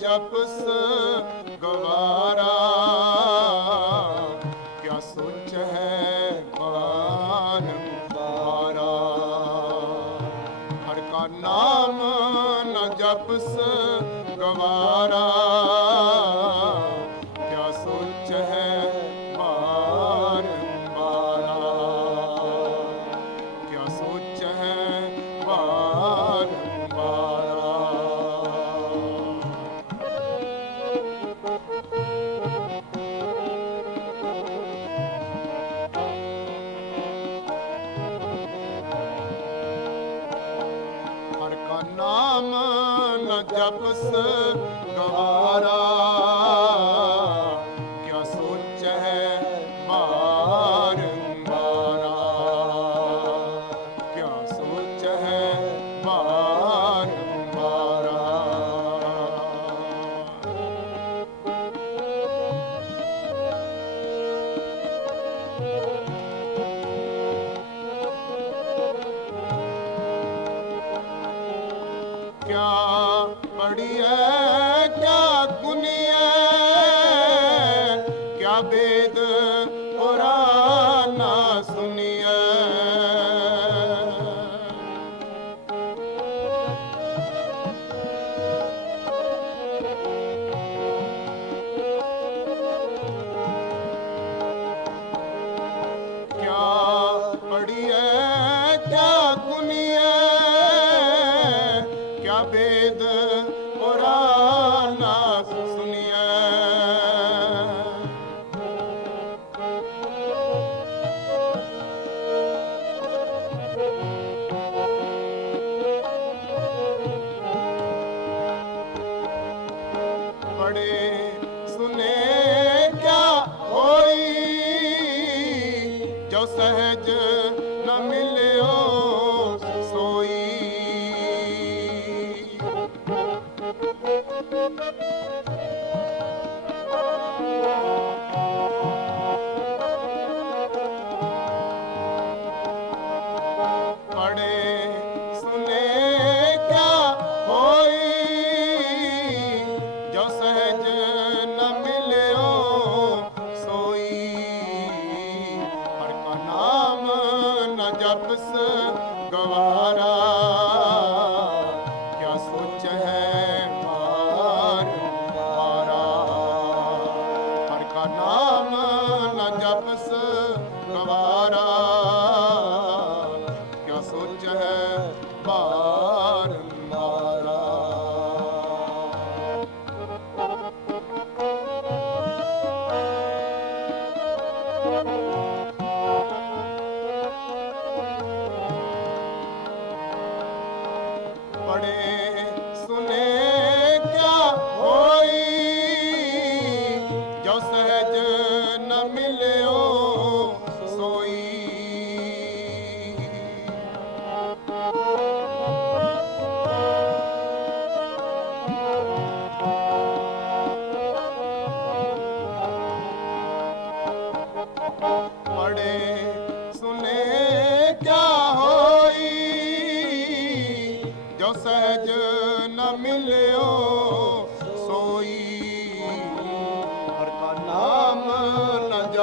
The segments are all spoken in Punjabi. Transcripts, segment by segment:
ਜਪਸ ਗਵਾਰਾ ਕਿਆ ਸੋਚ ਹੈ ਮਾਨ ਮਾਰਾ ਹਰ ਕਾ ਨਾਮ ਨਾ ਜਪਸ ਗਵਾਰਾ ਤਪਸ ਗਵਾਰਾ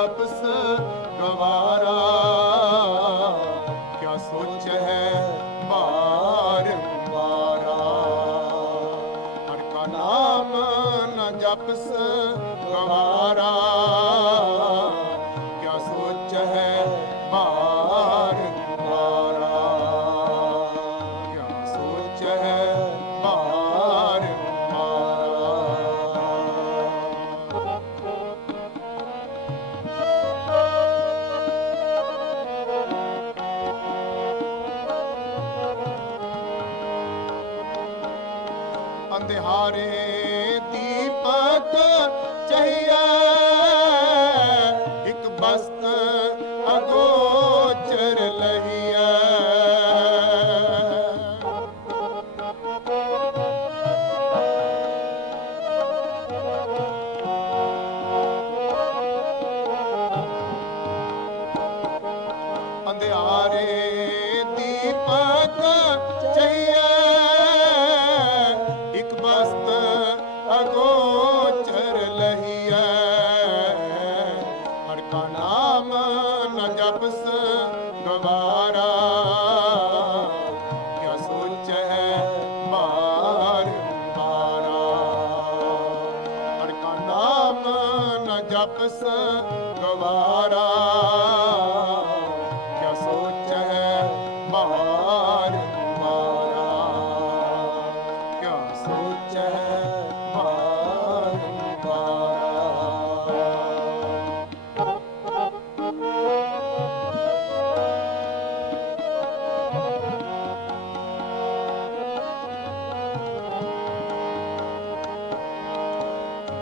ਤਪਸ ਗਵਾ bastan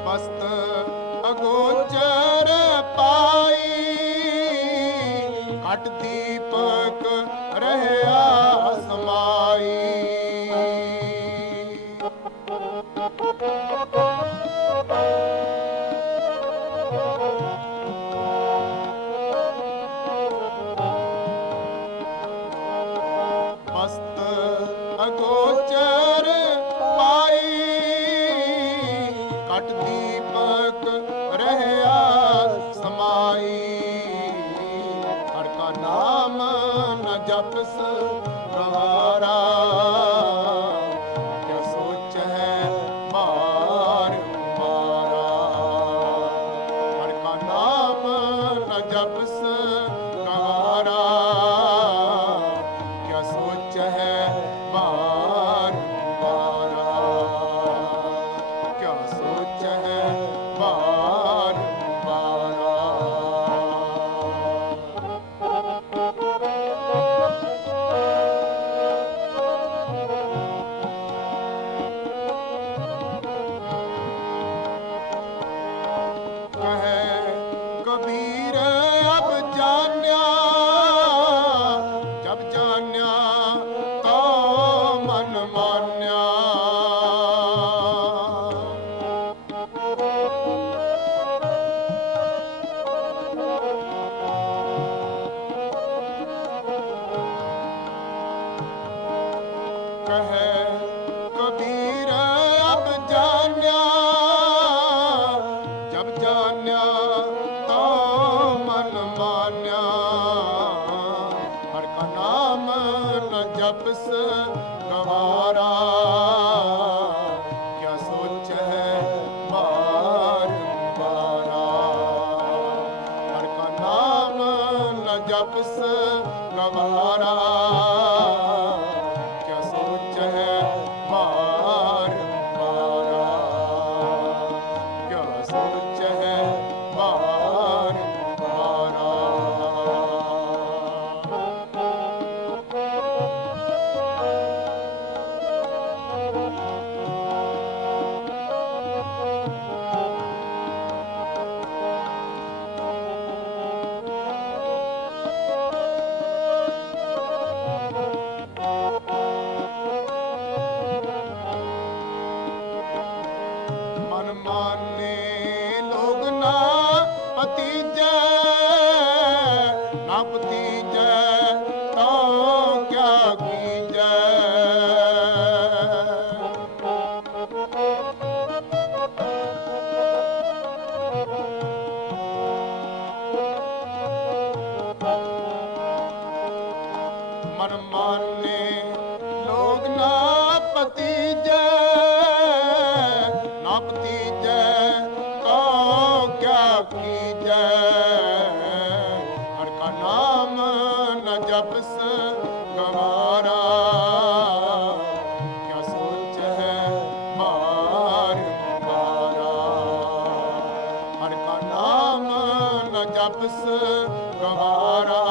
ਮਸਤ ਅਗੋਚਰ ਪਾਈ। ਦੀਪਕ ਰਹਿਆ Up. ਵਾਪਸ ਗਵਾਰਾ جاء ਤਪਸ ਗਵਾਰਾ